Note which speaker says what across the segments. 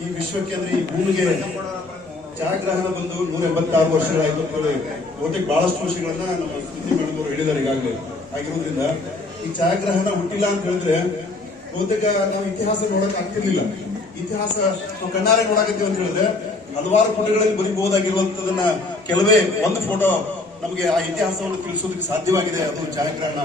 Speaker 1: ಈ ವಿಶ್ವಕ್ಕೆ ಅಂದ್ರೆ ಈ ಭೂಮಿಗೆ ಛಾಯಾಗ್ರಹಣ ಬಂದು ನೂರ ಎಂಬತ್ತಾರು ವರ್ಷಗಳಾಯ್ತು ಬಹುತೇಕ ಬಹಳಷ್ಟು ವಿಷಯಗಳನ್ನ ನಮ್ಮ ಸ್ಮೃತಿ ಮೇಡಮ್ ಅವರು ಹೇಳಿದ್ದಾರೆ ಈಗಾಗಲೇ. ಆಗಿರೋದ್ರಿಂದ ಈ ಛಾಯಾಗ್ರಹಣ ಹುಟ್ಟಿಲ್ಲ ಅಂತ ಹೇಳಿದ್ರೆ ಬಹುತೇಕ ನಾವು ಇತಿಹಾಸ ನೋಡಕ್ ಆಗ್ತಿರ್ಲಿಲ್ಲ. ಇತಿಹಾಸ ನಾವು ಕಣ್ಣಾರೆ ನೋಡಕತ್ತೀವಿ ಅಂತ ಹೇಳಿದ್ರೆ ಹಲವಾರು ಫೋಟೋಗಳಲ್ಲಿ ಬರಿಬಹುದಾಗಿರುವಂತದನ್ನ ಕೆಲವೇ ಒಂದು ಫೋಟೋ ನಮಗೆ ಆ ಇತಿಹಾಸವನ್ನು ತಿಳಿಸೋದಕ್ಕೆ ಸಾಧ್ಯವಾಗಿದೆ. ಅದು ಛಾಯಾಗ್ರಹಣ.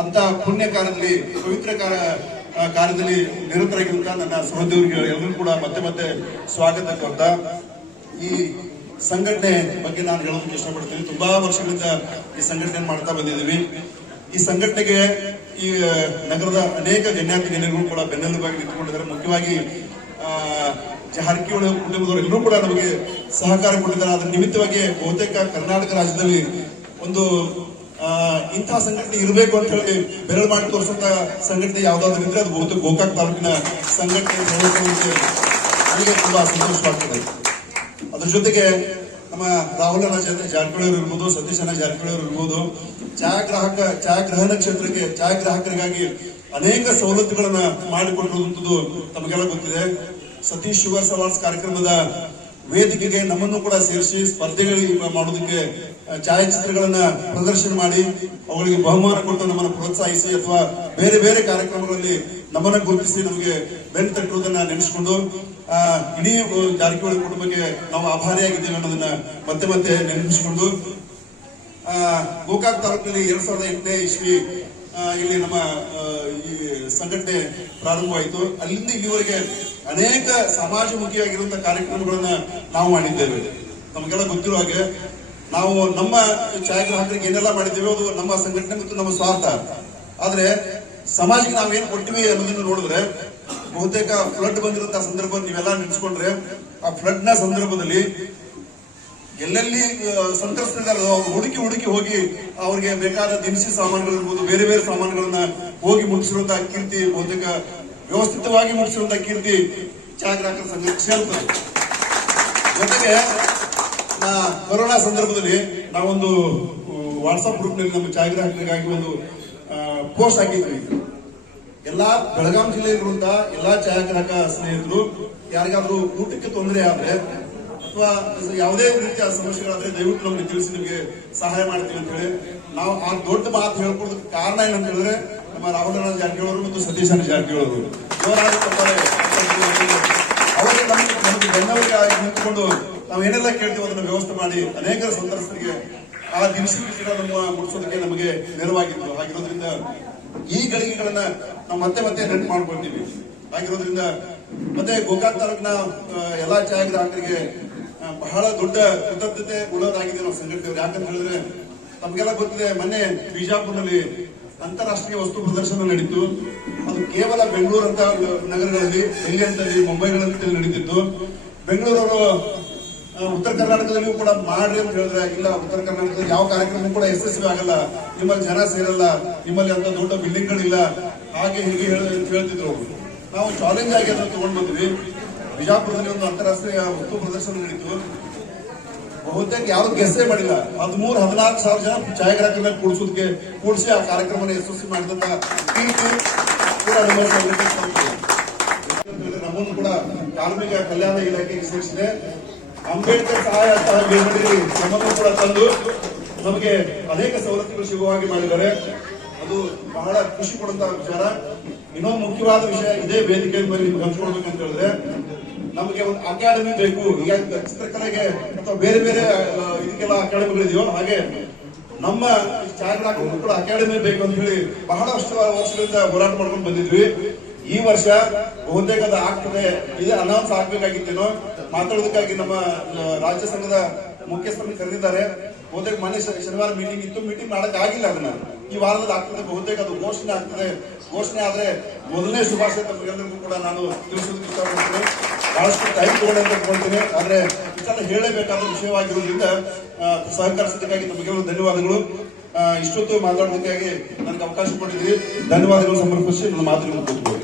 Speaker 1: ಅಂತ ಪುಣ್ಯ ಪವಿತ್ರಕಾರ ಪವಿತ್ರ ಕಾರ್ಯದಲ್ಲಿ ನಿರತರಾಗಿರುವಂತ ನನ್ನ ಸಹೋದ್ಯೋಗಿ ಎಲ್ಲರೂ ಕೂಡ ಮತ್ತೆ ಮತ್ತೆ ಸ್ವಾಗತ ಕೊಡ್ತಾ ಈ ಸಂಘಟನೆ ಬಗ್ಗೆ ನಾನು ಹೇಳೋದಕ್ಕೆ ಇಷ್ಟಪಡ್ತೀನಿ. ತುಂಬಾ ವರ್ಷಗಳಿಂದ ಈ ಸಂಘಟನೆ ಮಾಡ್ತಾ ಬಂದಿದ್ದೀವಿ. ಈ ಸಂಘಟನೆಗೆ ಈ ನಗರದ ಅನೇಕ ಗಣ್ಯಾತಿ ಗಣ್ಯರು ಕೂಡ ಬೆನ್ನೆಲುಬಾಗಿ ನಿಂತುಕೊಂಡಿದ್ದಾರೆ. ಮುಖ್ಯವಾಗಿ ಜಾರಕಿಹೊಳಿ ಕುಟುಂಬದವರು ಎಲ್ಲರೂ ಕೂಡ ನಮಗೆ ಸಹಕಾರ ಕೊಟ್ಟಿದ್ದಾರೆ. ಅದರ ನಿಮಿತ್ತವಾಗಿ ಬಹುತೇಕ ಕರ್ನಾಟಕ ರಾಜ್ಯದಲ್ಲಿ ಒಂದು ಇಂತಹ ಸಂಘಟನೆ ಇರಬೇಕು ಅಂತ ಹೇಳಿ ಬೆರಳು ಮಾಡಿ ತೋರಿಸಂತ ಸಂಘಟನೆ ಯಾವ್ದಾದ್ರು ಇದ್ರೆ ಅದು ಬಹುತೇಕ ಗೋಕಾಕ್ ತಾಲೂಕಿನ ಸಂಘಟನೆ ನನಗೆ ತುಂಬಾ ಸಂತೋಷವಾಗ್ತದೆ ಅದ್ರ ಜೊತೆಗೆ ನಮ್ಮ ರಾಹುಲ್ ಅಣ್ಣ ಜಾರಕಿಹೊಳಿ ಅವರು ಇರ್ಬೋದು, ಸತೀಶ್ ಅಣ್ಣ ಜಾರಕಿಹೊಳಿ ಇರ್ಬೋದು ಛಾಯಾಗ್ರಾಹಕ ಛಾಯಾಗ್ರಹಣ ಕ್ಷೇತ್ರಕ್ಕೆ ಛಾಯಾಗ್ರಾಹಕರಿಗಾಗಿ ಅನೇಕ ಸವಲತ್ತುಗಳನ್ನ ಮಾಡಿಕೊಟ್ಟಿರುವಂತದ್ದು ತಮಗೆಲ್ಲ ಗೊತ್ತಿದೆ. ಸತೀಶ್ ಶುಗರ್ ಸವಾಲ್ಸ್ ಕಾರ್ಯಕ್ರಮದ ವೇದಿಕೆಗೆ ನಮ್ಮನ್ನು ಕೂಡ ಸೇರಿಸಿ ಸ್ಪರ್ಧೆಗಳಿಗೆ ಮಾಡೋದಕ್ಕೆ ಛಾಯಾಚಿತ್ರಗಳನ್ನ ಪ್ರದರ್ಶನ ಮಾಡಿ ಅವುಗಳಿಗೆ ಬಹುಮಾನ ಕೊಟ್ಟು ನಮ್ಮನ್ನು ಪ್ರೋತ್ಸಾಹಿಸಿ ಅಥವಾ ಬೇರೆ ಬೇರೆ ಕಾರ್ಯಕ್ರಮಗಳಲ್ಲಿ ನಮ್ಮನ್ನ ಗುರುತಿಸಿ ನಮಗೆ ಬೆನ್ ತಟ್ಟುವುದನ್ನ ನೆನೆಸ್ಕೊಂಡು ಇಡೀ ಜಾರಕಿಹೊಳಿ ಕುಟುಂಬಕ್ಕೆ ನಾವು ಆಭಾರಿಯಾಗಿದ್ದೇವೆ ಅನ್ನೋದನ್ನ ಮತ್ತೆ ಮತ್ತೆ ನೆನಪಿಸಿಕೊಂಡು ಗೋಕಾಕ್ ತಾಲೂಕಿನಲ್ಲಿ ಎರಡ್ ಸಾವಿರದ ಎಂಟನೇ ಇಸ್ವಿ ಇಲ್ಲಿ ನಮ್ಮ ಈ ಸಂಘಟನೆ ಪ್ರಾರಂಭವಾಯಿತು. ಅಲ್ಲಿಂದ ಇಲ್ಲಿವರೆಗೆ ಅನೇಕ ಸಮಾಜಮುಖಿಯಾಗಿರುವಂತಹ ಕಾರ್ಯಕ್ರಮಗಳನ್ನ ನಾವು ಮಾಡಿದ್ದೇವೆ. ನಮಗೆಲ್ಲ ಗೊತ್ತಿರುವ ಹಾಗೆ ನಾವು ನಮ್ಮ ಛಾಯಾಗ್ರಾಹಕರಿಗೆ ಏನೆಲ್ಲ ಮಾಡಿದ್ದೇವೆ ಅದು ನಮ್ಮ ಸಂಘಟನೆ ಮತ್ತು ನಮ್ಮ ಸ್ವಾರ್ಥ. ಆದ್ರೆ ಸಮಾಜಕ್ಕೆ ನಾವೇನು ಕೊಟ್ಟಿವಿ ಅನ್ನೋದನ್ನು ನೋಡಿದ್ರೆ ಬಹುತೇಕ ಫ್ಲಡ್ ಬಂದಿರುವಂತಹ ಸಂದರ್ಭ ನೀವೆಲ್ಲ ನೆನೆಸ್ಕೊಂಡ್ರೆ ಆ ಫ್ಲಡ್ನ ಸಂದರ್ಭದಲ್ಲಿ ಎಲ್ಲೆಲ್ಲಿ ಸಂತ್ರಸ್ತರಿದ್ದಾರೆ ಅವ್ರು ಹುಡುಕಿ ಹುಡುಕಿ ಹೋಗಿ ಅವ್ರಿಗೆ ಬೇಕಾದ ದಿನಸಿ ಸಾಮಾನುಗಳಿರ್ಬೋದು, ಬೇರೆ ಬೇರೆ ಸಾಮಾನುಗಳನ್ನ ಹೋಗಿ ಮುಟ್ಟಿಸಿರುವಂತಹ ಕೀರ್ತಿ ಬಹುತೇಕ ವ್ಯವಸ್ಥಿತವಾಗಿ ಮುಗಿಸುವಂತ ಕೀರ್ತಿ ಛಾಯಾಗ್ರಾಹಕರ ಸಂಘಕ್ಕೆ ಸೇರ್ತದೆ. ಜೊತೆಗೆ ಕೊರೋನಾ ಸಂದರ್ಭದಲ್ಲಿ ನಾವೊಂದು ವಾಟ್ಸಪ್ ಗ್ರೂಪ್ನಲ್ಲಿ ನಮ್ಮ ಛಾಯಾಗ್ರಾಹಕರಿಗಾಗಿ ಒಂದು ಪೋಸ್ಟ್ ಹಾಕಿದ್ವಿ. ಎಲ್ಲಾ ಬೆಳಗಾಂ ಜಿಲ್ಲೆಯಲ್ಲಿರುವಂತಹ ಎಲ್ಲಾ ಛಾಯಾಗ್ರಾಹಕ ಸ್ನೇಹಿತರು, ಯಾರಿಗಾದ್ರೂ ಊಟಕ್ಕೆ ತೊಂದರೆ ಆದ್ರೆ ಅಥವಾ ಯಾವುದೇ ರೀತಿಯ ಸಮಸ್ಯೆಗಳಾದ್ರೆ ದಯವಿಟ್ಟು ನಮಗೆ ತಿಳಿಸಿ ನಿಮಗೆ ಸಹಾಯ ಮಾಡ್ತೀವಿ ಅಂತ ಹೇಳಿ ನಾವು ಆ ದೊಡ್ಡ ಮಾತು ಹೇಳ್ಕೊಡೋದಕ್ಕೆ ಕಾರಣ ಏನಂತ ಹೇಳಿದ್ರೆ ನಮ್ಮ ರಾಹುಲ್ ಅಣ್ಣ ಜಾರಕಿಹೊಳಿ ಅವರು ಮತ್ತು ಸತೀಶ್ ಅಣ್ಣ ಜಾರಕಿಹೊಳಿ ಅವರು ಅವರಿಗೆ ನಮಗೆ ಬೆನ್ನವರಿಗೆ ನಿಂತ್ಕೊಂಡು ನಾವು ಏನೆಲ್ಲ ಕೇಳ್ತೀವಿ ಅದನ್ನು ವ್ಯವಸ್ಥೆ ಮಾಡಿ ಅನೇಕ ಸಂತ್ರಸ್ತರಿಗೆ ಆ ದಿನಸಿ ನಮ್ಮ ಮುಡಿಸೋದಕ್ಕೆ ನಮಗೆ ನೆರವಾಗಿತ್ತು. ಹಾಗಿರೋದ್ರಿಂದ ಈ ಗಳಿಗೆಗಳನ್ನ ನಾವು ಮತ್ತೆ ಮತ್ತೆ ನೆನಪು ಮಾಡ್ಕೊಳ್ತೀವಿ. ಹಾಗಿರೋದ್ರಿಂದ ಮತ್ತೆ ಗೋಕಾಕ್ ತಾಲೂಕಿನ ಎಲ್ಲಾ ಛಾಯಾಗ್ರಾಹಕರಿಗೆ ಬಹಳ ದೊಡ್ಡ ಕೃತಜ್ಞತೆ ಉಳ್ಳೋದಾಗಿದೆ ನಾವು ಸಂಘಟನೆ ಯಾಕಂತ ಹೇಳಿದ್ರೆ ತಮಗೆಲ್ಲ ಗೊತ್ತಿದೆ, ಮೊನ್ನೆ ಬಿಜಾಪುರ್ನಲ್ಲಿ ಅಂತಾರಾಷ್ಟ್ರೀಯ ವಸ್ತು ಪ್ರದರ್ಶನ ನಡೀತು. ಅದು ಕೇವಲ ಬೆಂಗಳೂರು ಅಂತ ನಗರಗಳಲ್ಲಿ ಡೆಲ್ಲಿ ಅಂತಲ್ಲಿ ಮುಂಬೈಗಳಲ್ಲಿ ನಡೀತಿತ್ತು. ಬೆಂಗಳೂರವರು ಉತ್ತರ ಕರ್ನಾಟಕದಲ್ಲಿಯೂ ಕೂಡ ಮಾಡ್ರಿ ಅಂತ ಹೇಳಿದ್ರೆ, ಇಲ್ಲ, ಉತ್ತರ ಕರ್ನಾಟಕದಲ್ಲಿ ಯಾವ ಕಾರ್ಯಕ್ರಮ ಕೂಡ ಯಶಸ್ವಿ ಆಗಲ್ಲ. ನಿಮ್ಮಲ್ಲಿ ಜನ ಸೇರಲ್ಲ, ನಿಮ್ಮಲ್ಲಿ ಅಂತ ದೊಡ್ಡ ಬಿಲ್ಡಿಂಗ್ಗಳಿಲ್ಲ. ಹಾಗೆ ಹೀಗೆ ಹೇಳ ಅಂತ ಹೇಳ್ತಿದ್ರು. ನಾವು ಚಾಲೆಂಜ್ ಆಗಿ ಅದನ್ನು ತಗೊಂಡ್ ಬಂದ್ವಿ. ಬಿಜಾಪುರದಲ್ಲಿ ಒಂದು ಅಂತಾರಾಷ್ಟ್ರೀಯ ವಸ್ತು ಪ್ರದರ್ಶನ ನಡೀತು. ಬಹುತೇಕ ಯಾರು ಗೆಸ್ಸೇ ಮಾಡಿಲ್ಲ. ಹದಿಮೂರು, ಹದಿನಾಲ್ಕು ಸಾವಿರ ಜನ ಛಾಯಾಗ್ರಾಹಕರನ್ನ ಕೂಡಿಸೋದಕ್ಕೆ ಕೂಡಿಸಿ ಆ ಕಾರ್ಯಕ್ರಮನ ಯಶಸ್ವಿ ಮಾಡಿದಂತ ಕೀರ್ತಿ ಕೂಡ. ನಮ್ಮನ್ನು ಕೂಡ ಕಾರ್ಮಿಕ ಕಲ್ಯಾಣ ಇಲಾಖೆಗೆ ಸೇರಿಸಿದೆ. ಅಂಬೇಡ್ಕರ್ ಸಹಾಯ ಸಹಯೋಗದಲ್ಲಿ ನಮ್ಮನ್ನು ಕೂಡ ತಂದು ನಮಗೆ ಅನೇಕ ಸವಲತ್ತುಗಳು ಸಿಗುವ ಹಾಗೆ ಮಾಡಿದ್ದಾರೆ. ಅದು ಬಹಳ ಖುಷಿ ಕೊಡುವಂತಹ ವಿಚಾರ. ಇನ್ನೊಂದು ಮುಖ್ಯವಾದ ವಿಷಯ ಇದೇ ವೇದಿಕೆ ಮೇಲೆ ನಿಮ್ಗೆ ಹಂಚ್ಕೊಳ್ಬೇಕಂತ ಹೇಳಿದ್ರೆ, ನಮಗೆ ಒಂದು ಅಕಾಡೆಮಿ ಬೇಕು. ಈಗ ಚಿತ್ರಕಲೆಗೆ ಅಥವಾ ಬೇರೆ ಬೇರೆ ಇದಕ್ಕೆಲ್ಲ ಅಕಾಡೆಮಿಗಳಿದೆಯೋ ಹಾಗೆ ನಮ್ಮ ಚಾರಣಾಕ ಮಕ್ಕಳ ಅಕಾಡೆಮಿ ಬೇಕು ಅಂತ ಹೇಳಿ ಬಹಳಷ್ಟು ವರ್ಷಗಳಿಂದ ಹೋರಾಟ ಮಾಡ್ಕೊಂಡು ಬಂದಿದ್ವಿ. ಈ ವರ್ಷ ಬಹುತೇಕ ಅದು ಆಗ್ತದೆ. ಇದು ಅನೌನ್ಸ್ ಆಗ್ಬೇಕಾಗಿತ್ತೇನೋ. ಮಾತಾಡೋದಕ್ಕಾಗಿ ನಮ್ಮ ರಾಜ್ಯ ಸಂಘದ ಮುಖ್ಯಸ್ಥರನ್ನು ಕರೆದಿದ್ದಾರೆ. ಬಹುತೇಕ ಮನೆ ಶನಿವಾರ ಮೀಟಿಂಗ್ ಇತ್ತು. ಮೀಟಿಂಗ್ ಮಾಡಕ್ ಆಗಿಲ್ಲ ಅದನ್ನ. ಈ ವಾರದಲ್ಲಿ ಆಗ್ತದೆ, ಬಹುತೇಕ ಅದು ಘೋಷಣೆ ಆಗ್ತದೆ. ಘೋಷಣೆ ಆದ್ರೆ ಮೊದಲನೇ ಶುಭಾಶಯ ತಮಗೆಲ್ಲರಿಗೂ ಕೂಡ ನಾನು ತಿಳಿಸೋದಕ್ಕೆ ಇಷ್ಟಪಡ್ತೀನಿ. ಬಹಳಷ್ಟು ಟೈಮ್ ತಗೊಂಡೆ ಅಂತ ಕೊಡ್ತೀನಿ ಆದ್ರೆ ವಿಚಾರ ಹೇಳಬೇಕಾದ ವಿಷಯವಾಗಿರುವುದರಿಂದ ಸಹಕರಿಸೋದಕ್ಕಾಗಿ ತಮಗೆಲ್ಲರೂ ಧನ್ಯವಾದಗಳು. ಇಷ್ಟೊತ್ತು ಮಾತಾಡೋದಕ್ಕಾಗಿ ನನಗೆ ಅವಕಾಶ ಕೊಟ್ಟಿದ್ದೀರಿ. ಧನ್ಯವಾದಗಳು ಸಮರ್ಪಿಸಿ ನನ್ನ ಮಾತಿನ ಮುಗಿಸ್ಬೋದು